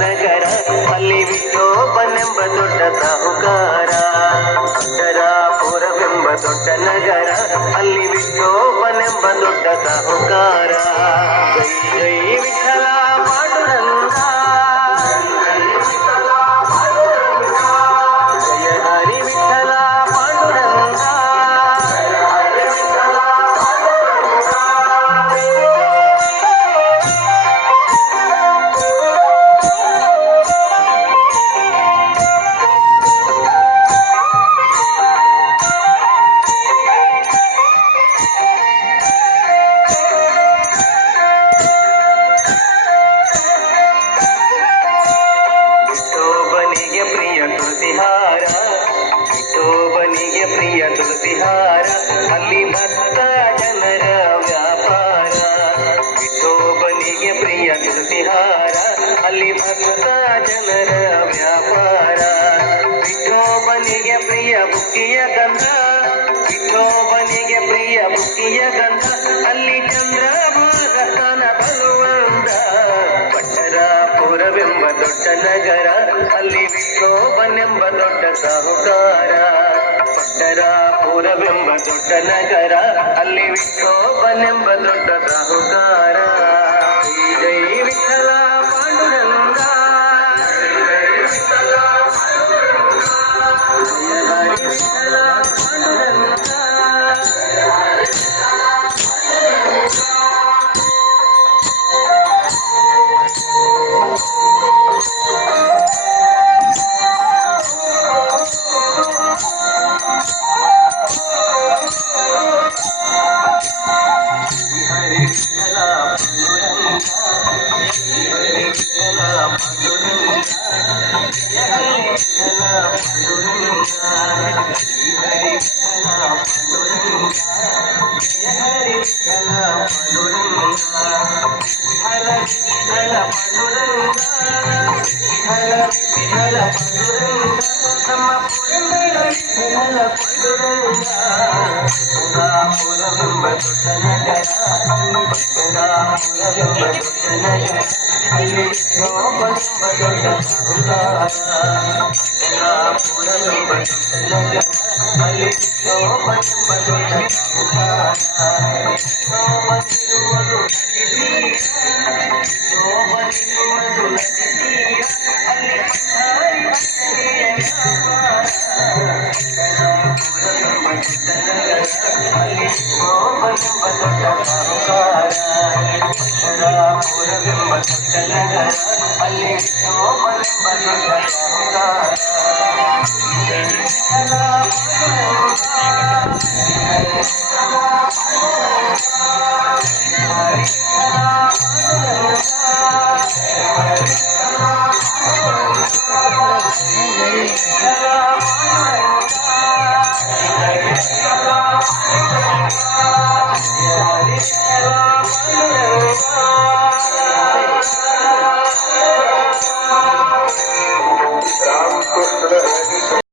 ನಗರ ಅಲ್ಲಿ ವಿಠೋಬನೆಂಬ ದೊಡ್ಡ ಸಾಹುಕಾರ. ಪುರವೆಂಬ ದೊಡ್ಡ ನಗರ ಅಲ್ಲಿ ವಿಠೋಬನೆಂಬ ದೊಡ್ಡ ಸಾಹುಕಾರ. ಜೈ ಜೈ ವಿಠಲ ಪಾಂಡುರಂಗ, ಜಯ ಹರಿ ವಿಠಲ ಪಾಂಡುರಂಗ. ವಿಠೋಬನಿಗೆ ಪ್ರಿಯ ತುಳಸಿಹಾರ ಅಲ್ಲಿ ಭಕ್ತ ಜನರ ವ್ಯಾಪಾರ. ವಿಠೋಬನಿಗೆ ಪ್ರಿಯ ತುಳಸಿಹಾರ ಅಲ್ಲಿ ಭಕ್ತ ಜನರ ವ್ಯಾಪಾರ. ವಿಠೋಬನಿಗೆ ಪ್ರಿಯ ಬುಕ್ಕಿಯ ಗಂಧ, ವಿಠೋಬನಿಗೆ ಪ್ರಿಯ ಬುಕ್ಕಿಯ ಗಂಧ ಅಲ್ಲಿ ಚಂದ್ರ ಭಾರತನ ಬಲುವಂದ. ಪಟ್ಟರಾಪುರವೆಂಬ ದೊಡ್ಡ ನಗರ ಅಲ್ಲಿ ವಿಠೋಬನೆಂಬ ದೊಡ್ಡ ಸಾಹುಕಾರ. ಪಟ್ಟರಾಪುರವೆಂಬ ದೊಡ್ಡ ನಗರ ಅಲ್ಲಿ ವಿಠೋಬನೆಂಬ ದೊಡ್ಡ ಸಾಹುಕಾರ. ಜೈ ವಿಠಲ ಪಾಂಡುರಂಗ, ಜಯ ಹರಿ ವಿಠಲ ಪಾಂಡುರಂಗ. Thank you.